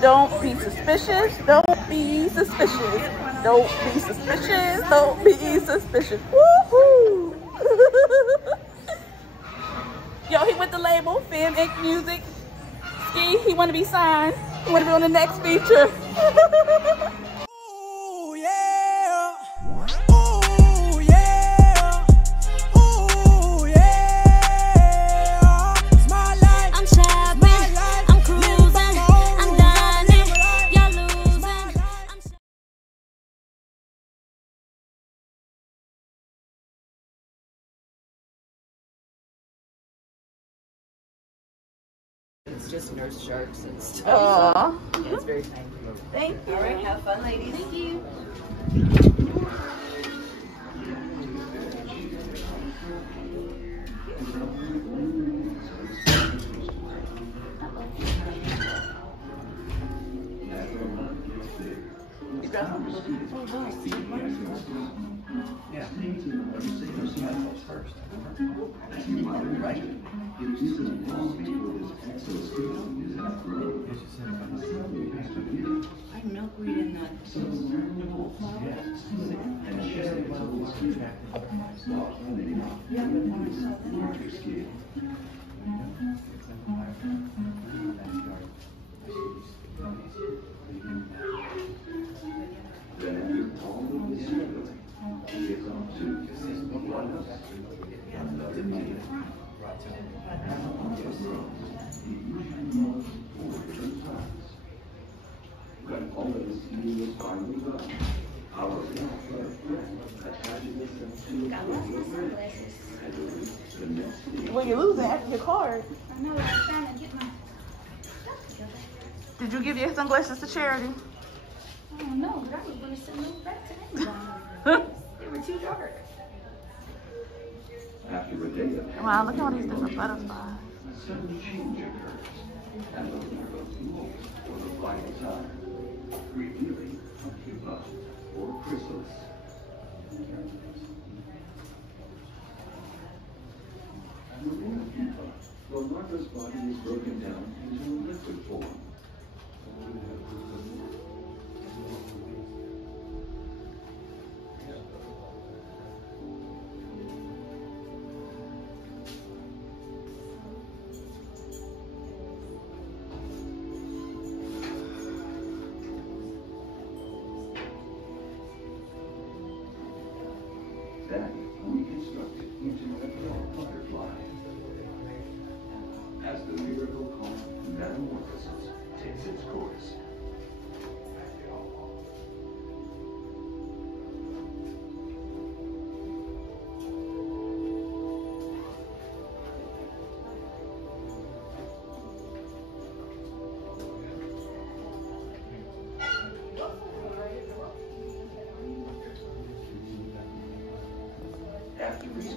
Don't be suspicious. Don't be suspicious. Don't be suspicious. Don't be suspicious. Woohoo! Yo, he went to label, Fam Ink Music. Ski, he want to be signed. He want to be on the next feature. Ooh, yeah. Ooh, yeah. Ooh, yeah. It's my life. I'm shopping, I'm cruising, I'm dining, y'all losing. It's just nurse sharks and stuff. Aww. So, yeah, it's very tiny. Thank you. All right, have fun, ladies. Thank you. I milkweed in that. Well, you're losing after your card. I know, I'm trying to get my stuff together. Did you give your sunglasses to charity? I don't know, but I was going to send them back to Amazon. They were too dark. Wow, look at all these different butterflies. Well, Martha's body is broken down into liquid form. Then reconstructed into a pure butterfly. As the miracle called metamorphosis takes its course.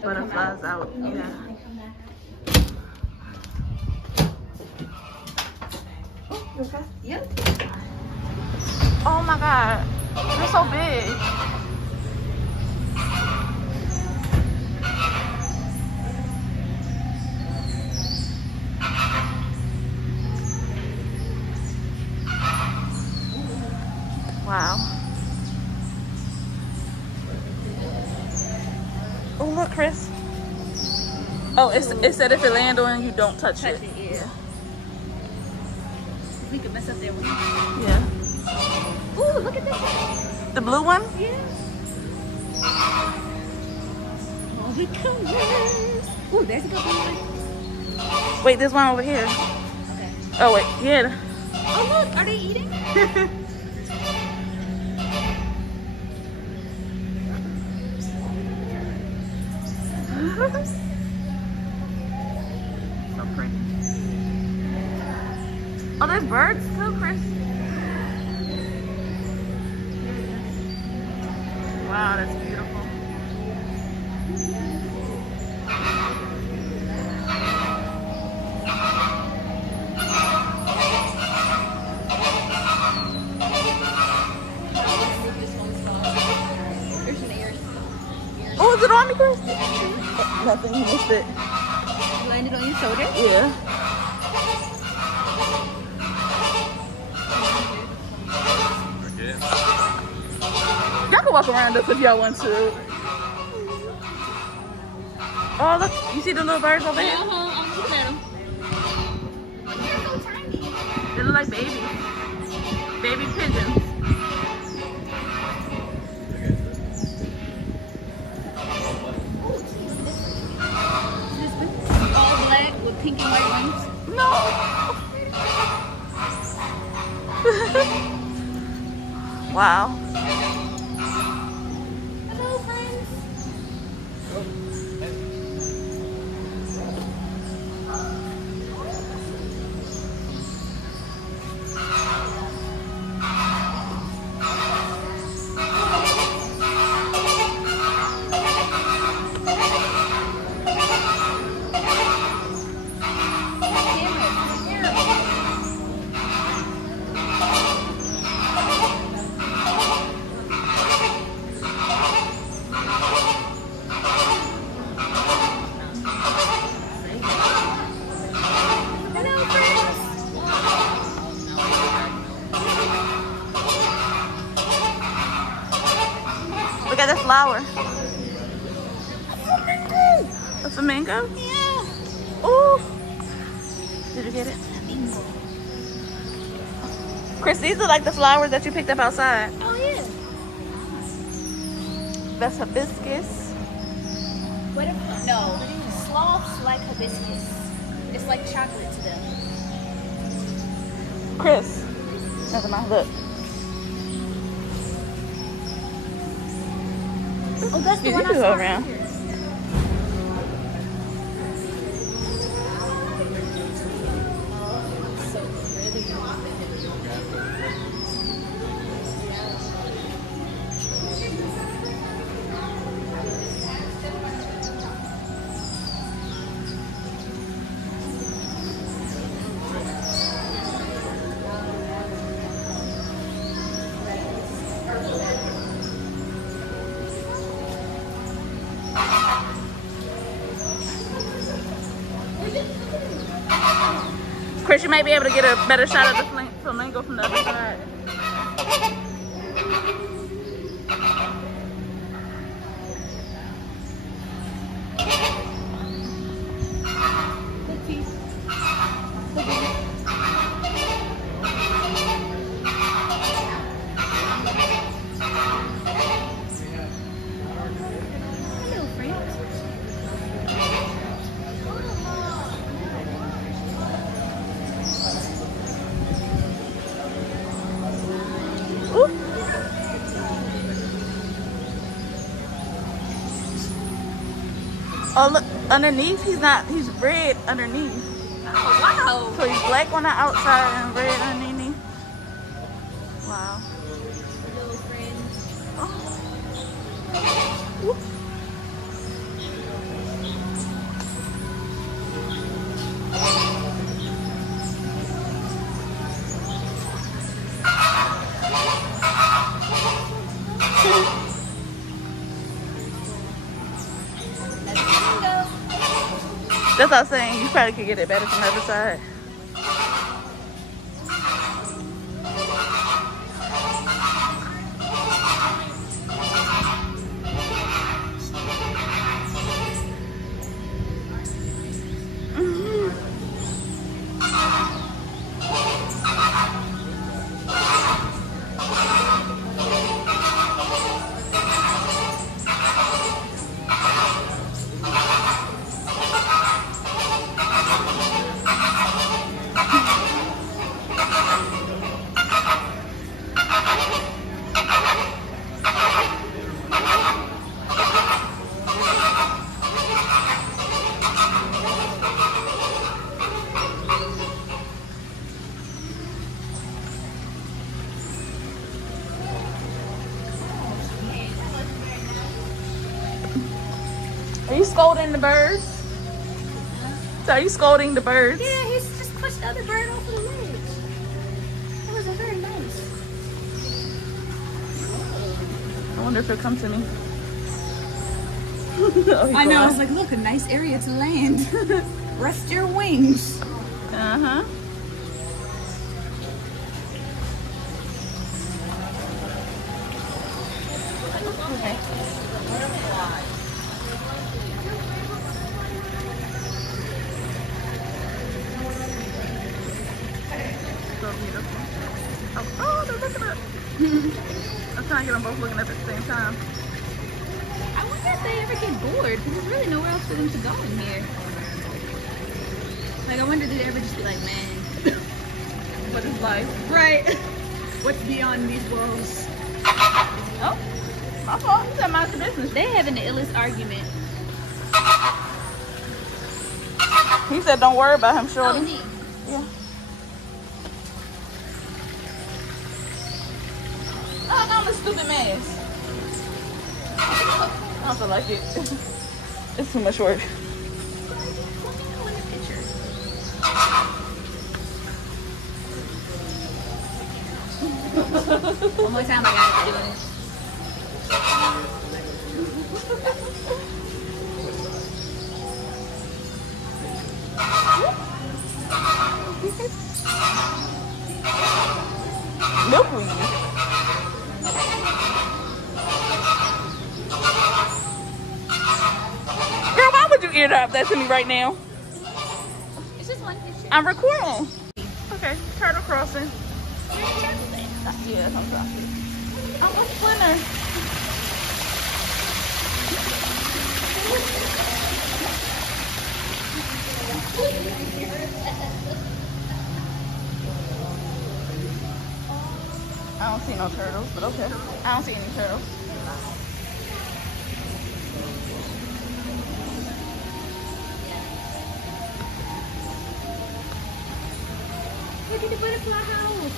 Butterflies out, yeah. Yep. Oh my God, they're so big. Wow. Oh look, Chris. Oh, it said if it land on you, don't touch it. Yeah. We could mess up their wings. Yeah. Ooh, look at this. The blue one? Yeah. All the colors. Ooh, there's a good one. Wait, there's one over here. Okay. Oh wait, yeah. Oh look, are they eating? So pretty. Oh, there's birds too, Chris. Wow, that's beautiful. Oh, is it on me, Chris? Nothing, you missed it. You landed on your shoulder? Yeah. walk around us if y'all want to. Oh, look. You see the little birds over here? I'm looking at them. They're so tiny. They look like babies. Baby pigeons. All black with pink and white wings. No. Wow. Hello, friends. Look at the flower. A flamingo? Yeah. Ooh. Did you get it? Chris, these are like the flowers that you picked up outside. Oh, yeah. That's hibiscus. What if, no, sloths like hibiscus. It's like chocolate to them. Chris. Never mind. Look. Oh, that's the You one can I go saw around. here. Chris, you might be able to get a better shot of the flamingo from the other side. Hello, friends. Ooh. Oh, look, underneath, he's red underneath. Oh, wow. So he's black on the outside and red underneath. Wow. Hello, friends. Ooh. That's what I was saying. You probably could get it better from the other side. Are you scolding the birds? So are you scolding the birds? Yeah, he's just pushed the other bird off of the ledge. That was very nice. I wonder if he'll come to me. Oh, I know, I was like, look, a nice area to land. Rest your wings. Uh-huh. Okay. So beautiful. Oh, they're looking up. I'm trying to get them both looking up at the same time. I wonder if they ever get bored, because there's really nowhere else for them to go in here. Like, I wonder, do they ever just be like, man, What is life? right? What's beyond these walls? Oh, my fault. You said mind your business. They having the illest argument. He said don't worry about him, shorty. Oh, neat. Yeah. Oh, no, the stupid mask. I don't feel like it. It's too much work. Let me know in the picture. One more time, I gotta do it. Milkweed. Girl, why would you eardrop that to me right now? It's just one picture. I'm recording. Okay, turtle crossing. Yeah, I'm sorry. I'm a splinter. I don't see no turtles, but okay. I don't see any turtles. Look at the butterfly house.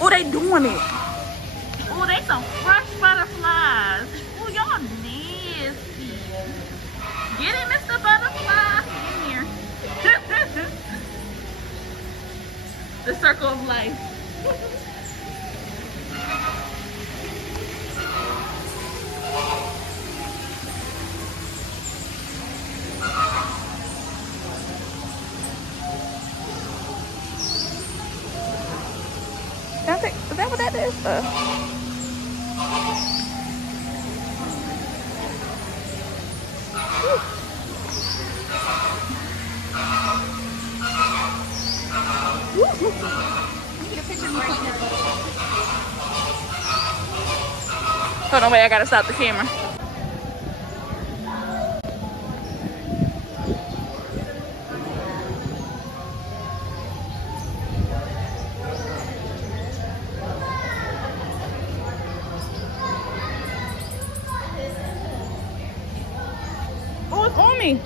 Oh, they doing it. Oh, they some fresh butterflies. Oh, y'all nasty. Get it, Mr. Butterfly. In here. The circle of life. Is that what that is? Hold on, wait, I gotta stop the camera. Oh, it's on me.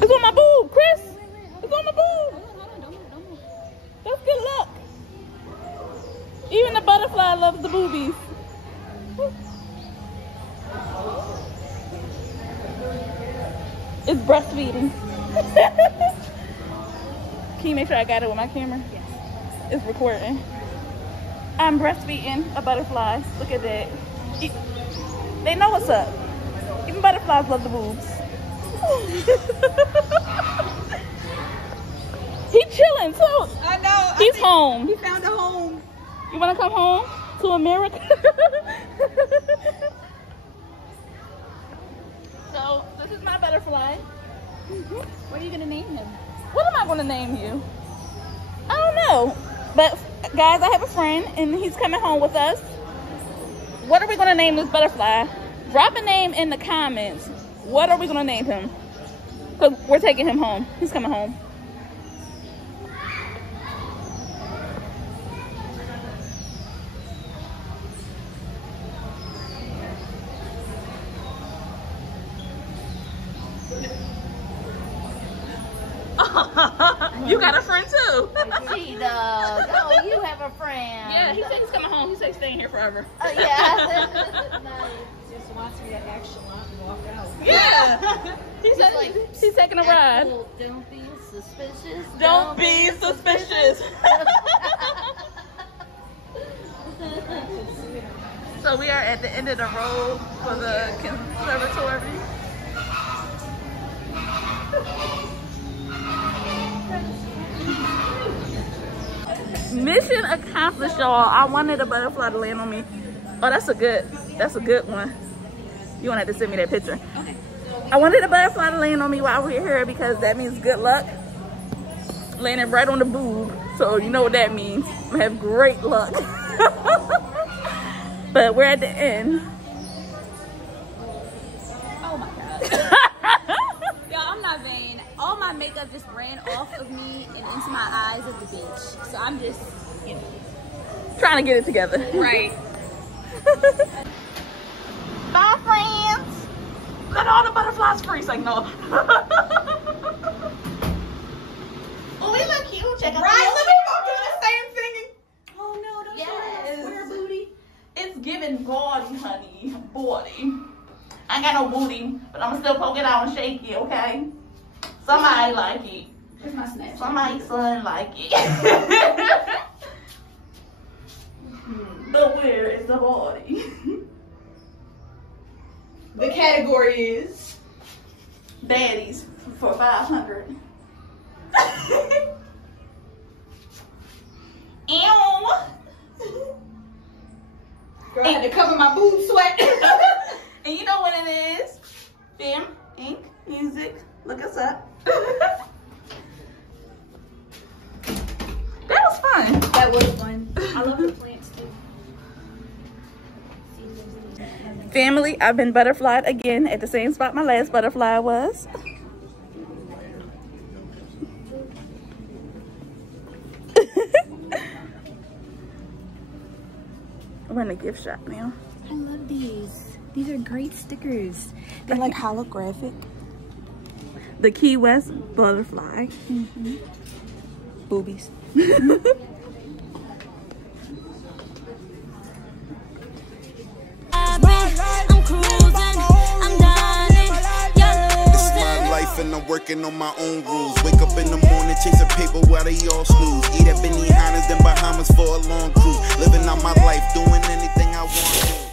It's on my boob, Chris. It's on my boob. That's good luck. Even the butterfly loves the boobies. It's breastfeeding. Can you make sure I got it with my camera? Yes. It's recording. I'm breastfeeding a butterfly. Look at that. They know what's up. Even butterflies love the boobs. He chilling too. I know. He's home. He found a home. You wanna come home to America? So this is my butterfly. What are you gonna name him? What am I gonna name you? I don't know. But guys, I have a friend and he's coming home with us. What are we gonna name this butterfly? Drop a name in the comments. What are we gonna name him? Because we're taking him home. He's coming home. You got a friend too. She does. Oh, you have a friend. Yeah, he said he's coming home. He said he's staying here forever. Oh, yeah. Just wants me to action lot and walk out. Yeah. He said like, he's taking a ride. Well, don't be suspicious. Don't be suspicious. So we are at the end of the road for the conservatory. Mission accomplished, y'all. I wanted a butterfly to land on me. Oh, that's a good one. You won't have to send me that picture. Okay. I wanted a butterfly to land on me while we're here because that means good luck. Landing right on the boob. So you know what that means. I'm gonna have great luck. But we're at the end. Oh my god. Y'all, I'm not vain. All my makeup just ran off of me and into my eyes at the beach. So I'm just, you know, Trying to get it together. right. Bye, friends. Let all the butterflies free. Like, no. Oh, we look cute. Check out Right, the let me go do the same thing. Oh, no, don't Yes. show her booty. It's giving body, honey. Body. I ain't got no booty, but I'm still poke it out and shake it, okay? Somebody like it. Here's my snatch. Somebody's son like it. But where is the body? The category is Baddies for 500. Ew. girl, I had to cover my boob sweat. And you know what it is? Film, ink, music. Look us up. That was fun. That was fun. I love the plants too. Family, I've been butterflied again at the same spot my last butterfly was. We're in a gift shop now. I love these. These are great stickers. They're like holographic. The Key West butterfly. Boobies. I'm cruising, I'm dining, This is my life and I'm working on my own rules. Wake up in the morning, chasing paper while they all snooze. Eat at Benihana's, then Bahamas for a long cruise. Living out my life, doing anything I want to.